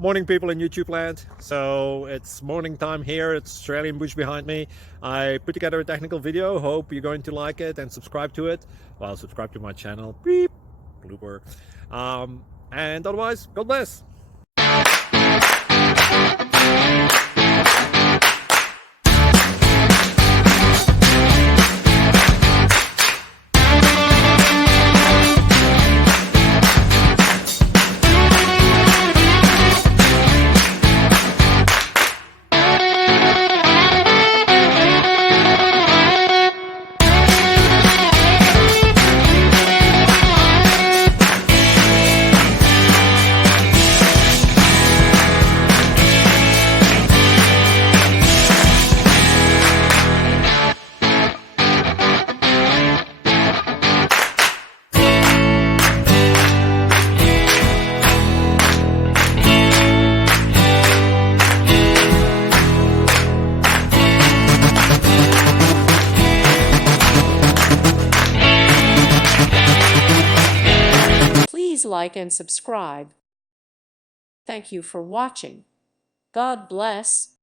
Morning, people in YouTube land. So it's morning time here. It's Australian bush behind me. I put together a technical video. Hope you're going to like it and subscribe to it. Well, subscribe to my channel. Beep, blooper. And otherwise, God bless. Please like and subscribe. Thank you for watching. God bless.